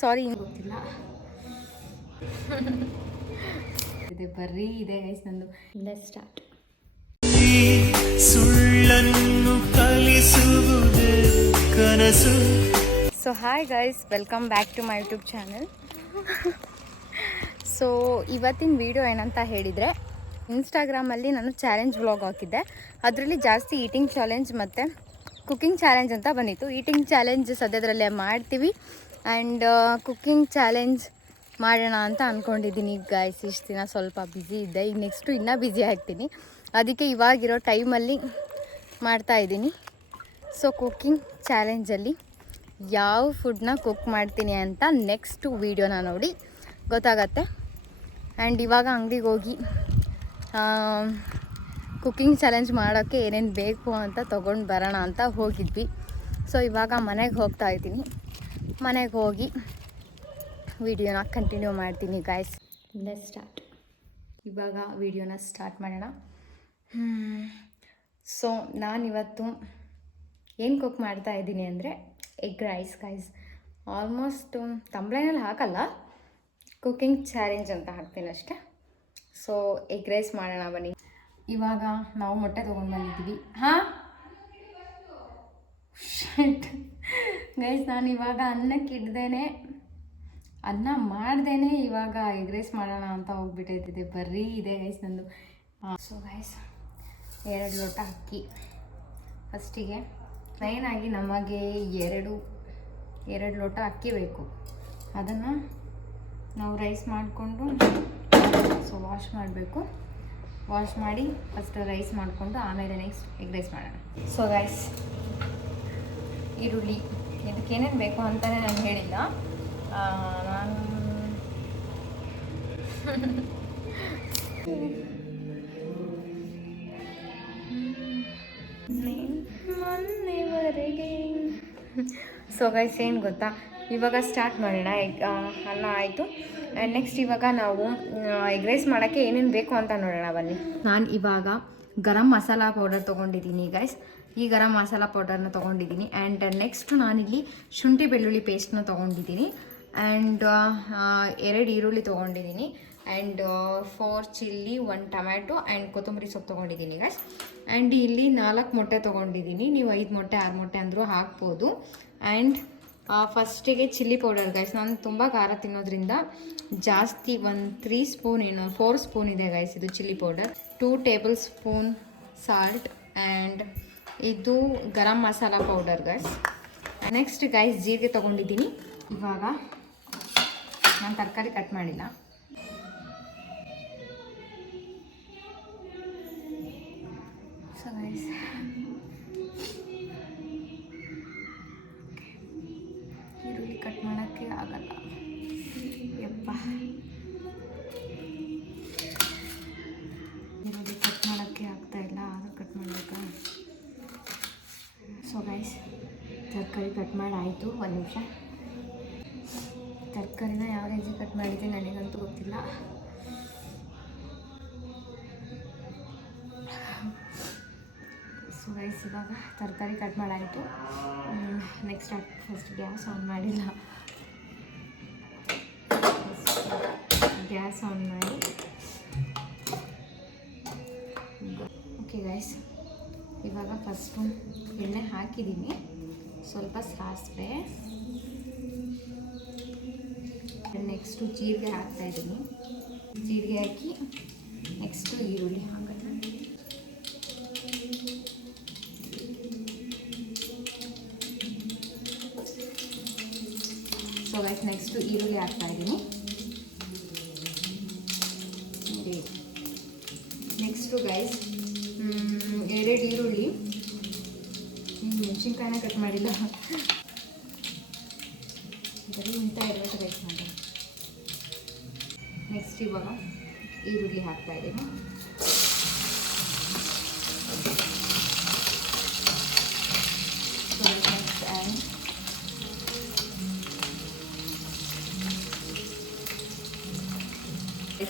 ಸಾರಿ ಗೊತ್ತಿಲ್ಲ. ಇದೆ ಬರ್ರಿ ಇದೆ ಗೈಸ್ ನಂದು. Let's start. ಸುಳ್ಳನ್ನು ಕಲಿಸುವುದೇ ಕನಸು. So hi guys, welcome back to my YouTube channel. So ಇವತ್ತಿನ ವಿಡಿಯೋ ಏನಂತ ಹೇಳಿದರೆ, ಇನ್ಸ್ಟಾಗ್ರಾಮಲ್ಲಿ ನಾನು ಚಾಲೆಂಜ್ ವ್ಲಾಗ್ ಹಾಕಿದ್ದೆ. ಅದರಲ್ಲಿ ಜಾಸ್ತಿ ಈಟಿಂಗ್ ಚಾಲೆಂಜ್ ಮತ್ತು ಕುಕ್ಕಿಂಗ್ ಚಾಲೆಂಜ್ ಅಂತ ಬಂದಿತ್ತು. ಈಟಿಂಗ್ ಚಾಲೆಂಜ್ ಸದ್ಯದರಲ್ಲೇ ಮಾಡ್ತೀವಿ ಆ್ಯಂಡ್ ಕುಕ್ಕಿಂಗ್ ಚಾಲೆಂಜ್ ಮಾಡೋಣ ಅಂತ ಅಂದ್ಕೊಂಡಿದ್ದೀನಿ. ಗೈಸ್ ಇಷ್ಟು ದಿನ ಸ್ವಲ್ಪ ಬ್ಯುಸಿ ಇದ್ದೆ, ಈಗ ನೆಕ್ಸ್ಟು ಇನ್ನೂ ಬ್ಯುಸಿ ಆಗ್ತೀನಿ. ಅದಕ್ಕೆ ಇವಾಗಿರೋ ಟೈಮಲ್ಲಿ ಮಾಡ್ತಾಯಿದ್ದೀನಿ. ಸೊ ಕುಕ್ಕಿಂಗ್ ಚಾಲೆಂಜಲ್ಲಿ ಯಾವ ಫುಡ್ನ ಕುಕ್ ಮಾಡ್ತೀನಿ ಅಂತ ನೆಕ್ಸ್ಟು ವೀಡಿಯೋನ ನೋಡಿ ಗೊತ್ತಾಗತ್ತೆ. ಆ್ಯಂಡ್ ಇವಾಗ ಅಂಗಡಿಗೆ ಹೋಗಿ ಕುಕ್ಕಿಂಗ್ ಚಾಲೆಂಜ್ ಮಾಡೋಕ್ಕೆ ಏನೇನು ಬೇಕು ಅಂತ ತೊಗೊಂಡು ಬರೋಣ ಅಂತ ಹೋಗಿದ್ವಿ. ಸೊ ಇವಾಗ ಮನೆಗೆ ಹೋಗ್ತಾ ಇದ್ದೀನಿ. ಮನೆಗೆ ಹೋಗಿ ವಿಡಿಯೋನ ಕಂಟಿನ್ಯೂ ಮಾಡ್ತೀನಿ ಗೈಸ್. Let's start. ಇವಾಗ ವಿಡಿಯೋನ ಸ್ಟಾರ್ಟ್ ಮಾಡೋಣ. ಸೊ ನಾನಿವತ್ತು ಏನು ಕುಕ್ ಮಾಡ್ತಾ ಇದ್ದೀನಿ ಅಂದರೆ ಎಗ್ ರೈಸ್ ಗೈಸ್. ಆಲ್ಮೋಸ್ಟ್ ತಂಬ್ಲೈನಲ್ಲಿ ಹಾಕಲ್ಲ, ಕುಕ್ಕಿಂಗ್ ಚಾಲೆಂಜ್ ಅಂತ ಹಾಕ್ತೀನಿ ಅಷ್ಟೆ. ಸೊ ಎಗ್ ರೈಸ್ ಮಾಡೋಣ ಬನ್ನಿ. ಇವಾಗ ನಾವು ಮೊಟ್ಟೆ ತೊಗೊಂಡು ಬಂದಿದ್ದೀವಿ. ಹಾಂ ಗೈಸ್, ನಾನು ಇವಾಗ ಅನ್ನ ಮಾಡ್ದೇನೆ ಇವಾಗ ಎಗ್ ರೈಸ್ ಮಾಡೋಣ ಅಂತ ಹೋಗ್ಬಿಟ್ಟೈತಿದೆ. ಬರ್ರಿ ಇದೆ ಗೈಸ್ ನಂದು. ಸೊ ಗೈಸ್ 2 ಲೋಟ ಅಕ್ಕಿ. ಫಸ್ಟಿಗೆ ಮೇಯ್ನಾಗಿ ನಮಗೆ 2 ಲೋಟ ಅಕ್ಕಿ ಬೇಕು. ಅದನ್ನು ನಾವು ರೈಸ್ ಮಾಡಿಕೊಂಡು ವಾಶ್ ಮಾಡಬೇಕು. ವಾಶ್ ಮಾಡಿ ಫಸ್ಟ್ ರೈಸ್ ಮಾಡಿಕೊಂಡು ಆಮೇಲೆ ನೆಕ್ಸ್ಟ್ ಎಗ್ ರೈಸ್ ಮಾಡೋಣ. ಸೊ ಗೈಸ್, ಈರುಳ್ಳಿ ಇದಕ್ಕೇನೇನು ಬೇಕು ಅಂತಲೇ ನಾನು ಹೇಳಿಲ್ಲ. ನಾನು ಮೊನ್ನೆವರೆಗೆ. ಸೊ ಗೈಸ್ ಏನು ಗೊತ್ತಾ, ಇವಾಗ ಸ್ಟಾರ್ಟ್ ಮಾಡೋಣ. ಅನ್ನ ಆಯಿತು. ಆ್ಯಂಡ್ ನೆಕ್ಸ್ಟ್ ಇವಾಗ ನಾವು ಎಗ್ ರೈಸ್ ಮಾಡೋಕ್ಕೆ ಏನೇನು ಬೇಕು ಅಂತ ನೋಡೋಣ ಬನ್ನಿ. ನಾನು ಇವಾಗ ಗರಂ ಮಸಾಲ ಪೌಡರ್ ತೊಗೊಂಡಿದ್ದೀನಿ ಗೈಸ್. ಈ ಗರಂ ಮಸಾಲ ಪೌಡರ್ನ ತೊಗೊಂಡಿದ್ದೀನಿ. ಆ್ಯಂಡ್ ನೆಕ್ಸ್ಟ್ ನಾನಿಲ್ಲಿ ಶುಂಠಿ ಬೆಳ್ಳುಳ್ಳಿ ಪೇಸ್ಟ್ನ ತೊಗೊಂಡಿದ್ದೀನಿ. ಆ್ಯಂಡ್ 2 ಈರುಳ್ಳಿ ತೊಗೊಂಡಿದ್ದೀನಿ. ಆ್ಯಂಡ್ 4 ಚಿಲ್ಲಿ, 1 ಟೊಮ್ಯಾಟೊ ಆ್ಯಂಡ್ ಕೊತ್ತಂಬರಿ ಸೊಪ್ಪು ತೊಗೊಂಡಿದ್ದೀನಿ ಗೈಸ್. ಆ್ಯಂಡ್ ಇಲ್ಲಿ 4 ಮೊಟ್ಟೆ ತೊಗೊಂಡಿದ್ದೀನಿ. ನೀವು 5 ಮೊಟ್ಟೆ 6 ಮೊಟ್ಟೆ ಅಂದರೂ ಹಾಕ್ಬೋದು. ಆ್ಯಂಡ್ ಫಸ್ಟಿಗೆ ಚಿಲ್ಲಿ ಪೌಡರ್ ಗೈಸ್. ನಾನು ತುಂಬ ಖಾರ ತಿನ್ನೋದ್ರಿಂದ ಜಾಸ್ತಿ 3 ಸ್ಪೂನ್ 4 ಸ್ಪೂನ್ ಇದೆ ಗೈಸ್ ಇದು chilli powder. 2 table spoon salt and ಇದು garam masala powder guys. Next guys ಜೀರಿಗೆ ತೊಗೊಂಡಿದ್ದೀನಿ. ಇವಾಗ ನಾನು ತರಕಾರಿ ಕಟ್ ಮಾಡಿಲ್ಲ. ಸೊ ಗೈಸ್ ಈರುಳ್ಳಿ ಕಟ್ ಮಾಡೋಕ್ಕೆ ಆಗಲ್ಲ, ಯಪ್ಪ. ಈರುಳ್ಳಿ ಕಟ್ ಮಾಡೋಕ್ಕೆ ಆಗ್ತಾಯಿಲ್ಲ, ಆದರೂ ಕಟ್ ಮಾಡಬೇಕಾ? ಸೊ ಗೈಸ್ ತರಕಾರಿ ಕಟ್ ಮಾಡಾಯಿತು. 1 ನಿಮಿಷ. ತರಕಾರಿನ ಯಾವ ರೀತಿ ಕಟ್ ಮಾಡಿದ್ದೀನಿ ನನಗಂತೂ ಗೊತ್ತಿಲ್ಲ. ಸೊ ಗೈಸ್ ಇವಾಗ ತರಕಾರಿ ಕಟ್ ಮಾಡಾಯಿತು. ನೆಕ್ಸ್ಟ್ ಫಸ್ಟ್ ಗ್ಯಾಸ್ ಆನ್ ಮಾಡಿಲ್ಲ. ಗ್ಯಾಸ್ ಆನ್ ಮಾಡಿ ಓಕೆ ಗೈಸ್, ಇವಾಗ ಫಸ್ಟು ಎಣ್ಣೆ ಹಾಕಿದ್ದೀನಿ. ಸ್ವಲ್ಪ ಸಾಸಿವೆ, ನೆಕ್ಸ್ಟು ಜೀರಿಗೆ ಹಾಕ್ತಾಯಿದ್ದೀನಿ. ಜೀರಿಗೆ ಹಾಕಿ ನೆಕ್ಸ್ಟು ಈರುಳ್ಳಿ ಹಾಕೋಣ. ಸೊ ಗೈಸ್ ನೆಕ್ಸ್ಟು ಈರುಳ್ಳಿ ಹಾಕ್ತಾಯಿದ್ದೀನಿ. ನೆಕ್ಸ್ಟು ಗೈಸ್ 2 ಈರುಳ್ಳಿ, ಮೆಣಸಿನ್ಕಾಯಿನ ಕಟ್ ಮಾಡಿಲ್ಲ, ಬರೀ ಇಂಥ ಇರಬೇಕು ಗೈಸ್ ಮಾಡಿ. ನೆಕ್ಸ್ಟ್ ಇವಾಗ ಈರುಳ್ಳಿ ಹಾಕ್ತಾಯಿದ್ದೀನಿ.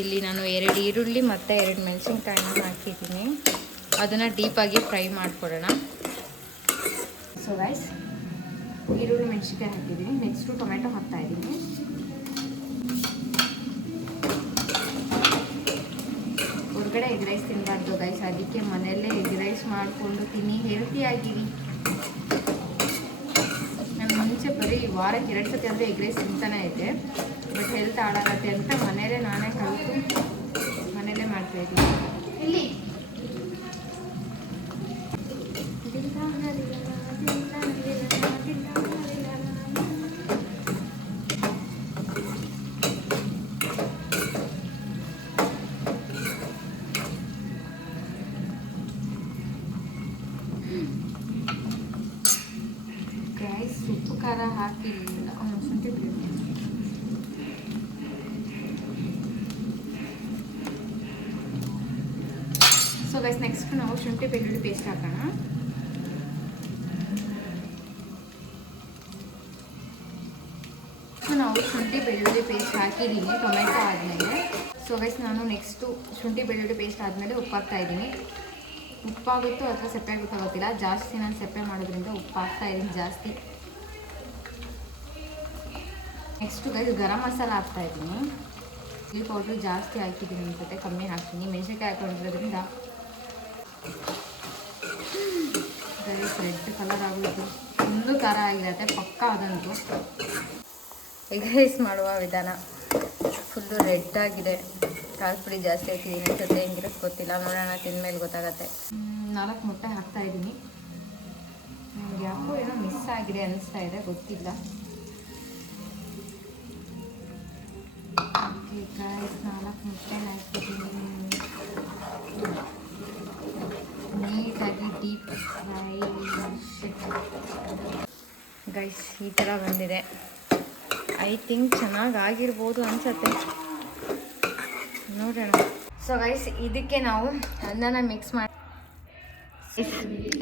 ಇಲ್ಲಿ ನಾನು 2 ಈರುಳ್ಳಿ ಮತ್ತು 2 ಮೆಣಸಿನ್ಕಾಯಿನ ಹಾಕಿದ್ದೀನಿ. ಅದನ್ನು ಡೀಪಾಗಿ ಫ್ರೈ ಮಾಡಿಕೊಡೋಣ. ಸೊ ಗೈಸ್ ಈರುಳ್ಳಿ ಮೆಣಸಿನ್ಕಾಯಿ ಹಾಕಿದ್ದೀನಿ. ನೆಕ್ಸ್ಟು ಟೊಮೆಟೊ ಹಾಕ್ತಾಯಿದ್ದೀನಿ. ಹೊರಗಡೆ ಎಗ್ ರೈಸ್ ತಿನ್ನಬಾರ್ದು ಗೈಸ್, ಅದಕ್ಕೆ ಮನೆಯಲ್ಲೇ ಎಗ್ ರೈಸ್ ಮಾಡಿಕೊಂಡು ತಿನ್ನಿ, ಹೆಲ್ತಿಯಾಗಿರಿ. ನಾನು ಮುಂಚೆ ಬರೀ ವಾರಕ್ಕೆ 2 ಸತಿ ಅಂದರೆ ಎಗ್ ರೈಸ್ ತಿಂತಾನೆ ಇದ್ದೆ. ಬಟ್ ಹೆಲ್ತ್ ಹಾಳಾಗತ್ತೆ ಅಂತ ಮನೆಯಲ್ಲೇ ನಾನೇ ಕಲಿತು ಮನೆಯಲ್ಲೇ ಮಾಡ್ತಾಯಿದ್ದೀನಿ. ಇಲ್ಲಿ ಗೈಸ್ ಉಪ್ಪು ಖಾರ ಹಾಕಿಲ್ಲ, ಶುಂಠಿ ಬೆಳ್ಳುಳ್ಳಿ. ಸೊ ಗೈಸ್ ನೆಕ್ಸ್ಟ್ ನಾವು ಶುಂಠಿ ಬೆಳ್ಳುಳ್ಳಿ ಪೇಸ್ಟ್ ಹಾಕೋಣ. ಸೊ ನಾವು ಶುಂಠಿ ಬೆಳ್ಳುಳ್ಳಿ ಪೇಸ್ಟ್ ಹಾಕಿದ್ದೀನಿ ಟೊಮೆಟೊ ಆದಮೇಲೆ. ಸೊ ಗೈಸ್ ನಾನು ನೆಕ್ಸ್ಟು ಶುಂಠಿ ಬೆಳ್ಳುಳ್ಳಿ ಪೇಸ್ಟ್ ಆದಮೇಲೆ ಉಪ್ಪು ಹಾಕ್ತಾಯಿದ್ದೀನಿ. ಉಪ್ಪಾಗುತ್ತೋ ಅಥವಾ ಸಪ್ಪೆ ಆಗುತ್ತೋ ಗೊತ್ತಿಲ್ಲ, ಜಾಸ್ತಿ ನಾನು ಸಪ್ಪೆ ಮಾಡೋದ್ರಿಂದ ಉಪ್ಪು ಹಾಕ್ತಾಯಿದ್ದೀನಿ ಜಾಸ್ತಿ. ನೆಕ್ಸ್ಟು ಗೈಸ್ ಗರಂ ಮಸಾಲ ಹಾಕ್ತಾಯಿದ್ದೀನಿ. ಚಿಲ್ಲಿ ಪೌಡ್ರು ಜಾಸ್ತಿ ಹಾಕಿದ್ದೀನಿ, ಅನ್ಸುತ್ತೆ ಕಮ್ಮಿ ಹಾಕ್ತೀನಿ. ಮೆಣಸಿನ್ಕಾಯಿ ಹಾಕೊಂಡಿರೋದ್ರಿಂದ ಗೈಸ್ ರೆಡ್ ಕಲರ್ ಆಗೋದು, ಫುಲ್ಲು ಖಾರ ಆಗಿರುತ್ತೆ ಪಕ್ಕ. ಅದಂತೂ ಎಗ್ ರೈಸ್ ಮಾಡುವ ವಿಧಾನ ಫುಲ್ಲು ರೆಡ್ ಆಗಿದೆ. ಖಾರ ಪುಡಿ ಜಾಸ್ತಿ ಹಾಕಿದ್ದೀನಿ ಅನ್ಸುತ್ತೆ, ಹೆಂಗಿರುತ್ತೆ ಗೊತ್ತಿಲ್ಲ, ನೋಡೋಣ ತಿಂದಮೇಲೆ ಗೊತ್ತಾಗತ್ತೆ. 4 ಮೊಟ್ಟೆ ಹಾಕ್ತಾಯಿದ್ದೀನಿ. ನನಗೆ ಯಾಕೋ ಏನೋ ಮಿಸ್ ಆಗಿದೆ ಅನಿಸ್ತಾ ಇದೆ, ಗೊತ್ತಿಲ್ಲ. ಓಕೆ ಗೈಸ್ 4 ಮೊಟ್ಟೆನ ಹಾಕ್ತಿದ್ದೀನಿ. ನೀಟಾಗಿ ಡೀಪ್ ಫ್ರೈ ಗೈಸ್ ಈ ಥರ ಬಂದಿದೆ. ಐ ಥಿಂಕ್ ಚೆನ್ನಾಗಾಗಿರ್ಬೋದು ಅನ್ಸುತ್ತೆ, ನೋಡೋಣ. ಸೊ ಗೈಸ್ ಇದಕ್ಕೆ ನಾವು ಅನ್ನನ ಮಿಕ್ಸ್ ಮಾಡಿ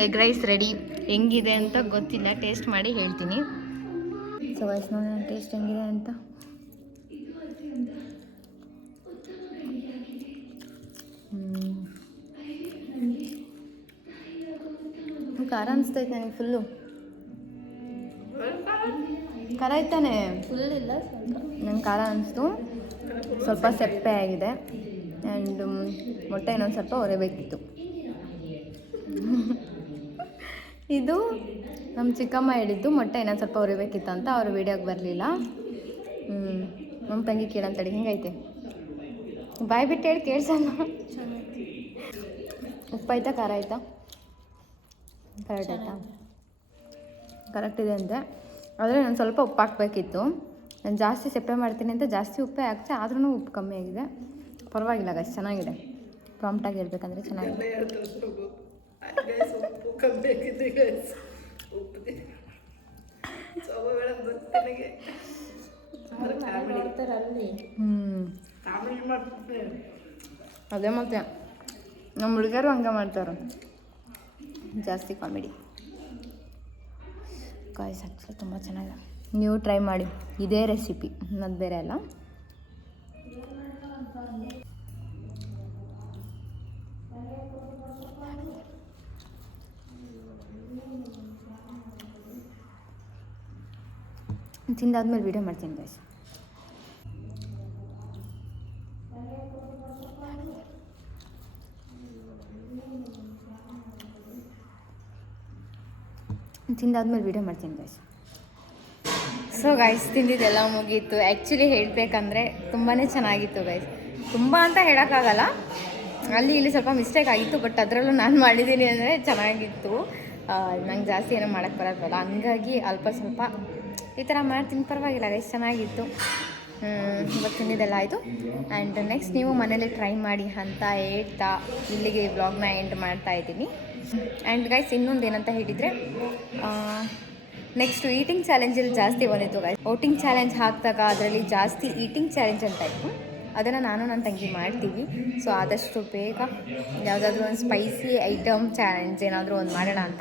ಎಗ್ ರೈಸ್ ರೆಡಿ. ಹೆಂಗಿದೆ ಅಂತ ಗೊತ್ತಿಲ್ಲ, ಟೇಸ್ಟ್ ಮಾಡಿ ಹೇಳ್ತೀನಿ. ಸೊ ಗೈಸ್ ನೋಡೋಣ ಟೇಸ್ಟ್ ಹೆಂಗಿದೆ ಅಂತ. ಖಾರ ಅನಿಸ್ತೈತೆ ನನಗೆ ಫುಲ್ಲು. ಖಾರ ಇತ್ತಾನೆ, ಫುಲ್ ಇಲ್ಲ, ನಂಗೆ ಖಾರ ಅನಿಸ್ತು. ಸ್ವಲ್ಪ ಸಪ್ಪೆ ಆಗಿದೆ. ಆ್ಯಂಡ್ ಮೊಟ್ಟೆ ಇನ್ನೊಂದು ಸ್ವಲ್ಪ ಹೊರಬೇಕಿತ್ತು. ಇದು ನಮ್ಮ ಚಿಕ್ಕಮ್ಮ ಹೇಳಿದ್ದು, ಮೊಟ್ಟೆ ಇನ್ನೊಂದು ಸ್ವಲ್ಪ ಹೊರಬೇಕಿತ್ತು ಅಂತ. ಅವ್ರ ವೀಡಿಯೋಗೆ ಬರಲಿಲ್ಲ. ನಮ್ಮ ತಂಗಿ ಕೇಳಂತೇಳಿ ಹಿಂಗೈತೆ, ಬಾಯ್ ಬಿಟ್ಟು ಹೇಳಿ ಕೇಳಿಸಲ್ಲ. ಉಪ್ಪಾಯ್ತಾ ಖಾರ ಆಯ್ತಾ? ಕರೆಕ್ಟ್ ಆಯ್ತಾ? ಕರೆಕ್ಟ್ ಇದೆ ಅಂತೆ. ಆದರೆ ನಾನು ಸ್ವಲ್ಪ ಉಪ್ಪು ಹಾಕಬೇಕಿತ್ತು. ನಾನು ಜಾಸ್ತಿ ಸಪ್ಪೆ ಮಾಡ್ತೀನಿ ಅಂತ ಜಾಸ್ತಿ ಉಪ್ಪೇ ಹಾಕ್ತೆ, ಆದ್ರೂ ಉಪ್ಪು ಕಮ್ಮಿ ಆಗಿದೆ. ಪರವಾಗಿಲ್ಲ ಗೈಸ್, ಚೆನ್ನಾಗಿದೆ. ಪ್ರಾಂಪ್ಟಾಗಿ ಹೇಳ್ಬೇಕಂದ್ರೆ ಚೆನ್ನಾಗಿದೆ. ಅದೇ ಮತ್ತೆ ನಮ್ಮ ಹುಡುಗರು ಹಂಗೆ ಮಾಡ್ತಾರೆ, ಜಾಸ್ತಿ ಕಾಮಿಡಿ. ಗಾಯ್ಸ್ ಆ್ಯಕ್ಚುಲಿ ತುಂಬ ಚೆನ್ನಾಗಿದೆ, ನೀವು ಟ್ರೈ ಮಾಡಿ. ಇದೇ ರೆಸಿಪಿ, ಅದು ಬೇರೆ ಅಲ್ಲ. ತಿಂದಾದ್ಮೇಲೆ ವೀಡಿಯೋ ಮಾಡ್ತೀನಿ ಗೈಸ್. ತಿಂದಾದ್ಮೇಲೆ ವೀಡಿಯೋ ಮಾಡ್ತೀನಿ ಗೈಸ್. ಸೊ ಗೈಸ್ ತಿಂದಿದ್ದೆಲ್ಲ ಮುಗೀತು. ಆ್ಯಕ್ಚುಲಿ ಹೇಳಬೇಕಂದ್ರೆ ತುಂಬಾ ಚೆನ್ನಾಗಿತ್ತು ಗೈಸ್. ತುಂಬ ಅಂತ ಹೇಳೋಕ್ಕಾಗಲ್ಲ, ಅಲ್ಲಿ ಇಲ್ಲಿ ಸ್ವಲ್ಪ ಮಿಸ್ಟೇಕ್ ಆಗಿತ್ತು. ಬಟ್ ಅದರಲ್ಲೂ ನಾನು ಮಾಡಿದ್ದೀನಿ ಅಂದರೆ ಚೆನ್ನಾಗಿತ್ತು. ನಂಗೆ ಜಾಸ್ತಿ ಏನೋ ಮಾಡೋಕ್ಕೆ ಬರೋದಲ್ಲ, ಹಂಗಾಗಿ ಅಲ್ಪ ಸ್ವಲ್ಪ ಈ ಥರ ಮಾಡ್ತೀನಿ, ಪರವಾಗಿಲ್ಲ ಗೈಸ್, ಚೆನ್ನಾಗಿತ್ತು. ಇವಾಗ ತಿಂದಿದ್ದೆಲ್ಲ ಆಯಿತು. ಆ್ಯಂಡ್ ನೆಕ್ಸ್ಟ್ ನೀವು ಮನೇಲಿ ಟ್ರೈ ಮಾಡಿ ಅಂತ ಹೇಳ್ತಾ ಇಲ್ಲಿಗೆ ಈ ವ್ಲಾಗ್ನ ಎಂಡ್ ಮಾಡ್ತಾಯಿದ್ದೀನಿ. ಆ್ಯಂಡ್ ಗೈಸ್ ಇನ್ನೊಂದು ಏನಂತ ಹೇಳಿದರೆ, ನೆಕ್ಸ್ಟು ಈಟಿಂಗ್ ಚಾಲೆಂಜಲ್ಲಿ ಜಾಸ್ತಿ ಬಂದಿತ್ತು ಗೈಸ್. ಔಟಿಂಗ್ ಚಾಲೆಂಜ್ ಹಾಕಿದಾಗ ಅದರಲ್ಲಿ ಜಾಸ್ತಿ ಈಟಿಂಗ್ ಚಾಲೆಂಜ್ ಅಂತ ಇತ್ತು. ಅದನ್ನು ನಾನು ನನ್ನ ತಂಗಿ ಮಾಡ್ತೀವಿ. ಸೊ ಆದಷ್ಟು ಬೇಗ ಯಾವುದಾದ್ರೂ ಒಂದು ಸ್ಪೈಸಿ ಐಟಮ್ ಚಾಲೆಂಜ್ ಏನಾದರೂ ಒಂದು ಮಾಡೋಣ ಅಂತ.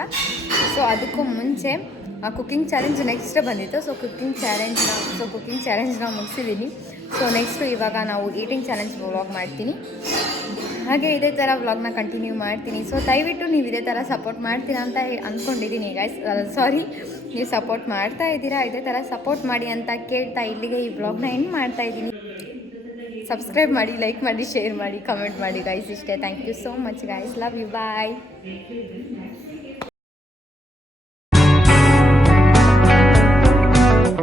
ಸೊ ಅದಕ್ಕೂ ಮುಂಚೆ ಕುಕ್ಕಿಂಗ್ ಚಾಲೆಂಜ್ ನೆಕ್ಸ್ಟ್ ಬಂದಿತ್ತು. ಸೊ ಕುಕ್ಕಿಂಗ್ ಚಾಲೆಂಜ್ನ ಮುಗಿಸಿದ್ದೀನಿ. ಸೊ ನೆಕ್ಸ್ಟು ಇವಾಗ ನಾವು ಈಟಿಂಗ್ ಚಾಲೆಂಜ್ ವ್ಲಾಗ್ ಮಾಡ್ತೀನಿ. ಹಾಗೆ ಇದೇ ಥರ ವ್ಲಾಗ್ನ ಕಂಟಿನ್ಯೂ ಮಾಡ್ತೀನಿ. ಸೊ ದಯವಿಟ್ಟು ನೀವು ಇದೇ ಥರ ಸಪೋರ್ಟ್ ಮಾಡ್ತೀರಾ ಅಂತ ಅಂದ್ಕೊಂಡಿದ್ದೀನಿ ಗೈಸ್. ಸಾರಿ, ನೀವು ಸಪೋರ್ಟ್ ಮಾಡ್ತಾ ಇದ್ದೀರಾ, ಇದೇ ಥರ ಸಪೋರ್ಟ್ ಮಾಡಿ ಅಂತ ಕೇಳ್ತಾ ಇಲ್ಲಿಗೆ ಈ ವ್ಲಾಗ್ನ ಎಂಡ್ ಮಾಡ್ತಾ ಇದ್ದೀನಿ. ಸಬ್ಸ್ಕ್ರೈಬ್ ಮಾಡಿ, ಲೈಕ್ ಮಾಡಿ, ಶೇರ್ ಮಾಡಿ, ಕಮೆಂಟ್ ಮಾಡಿ ಗೈಸ್. ಇಷ್ಟೇ. Thank you so much guys. Love you. Bye.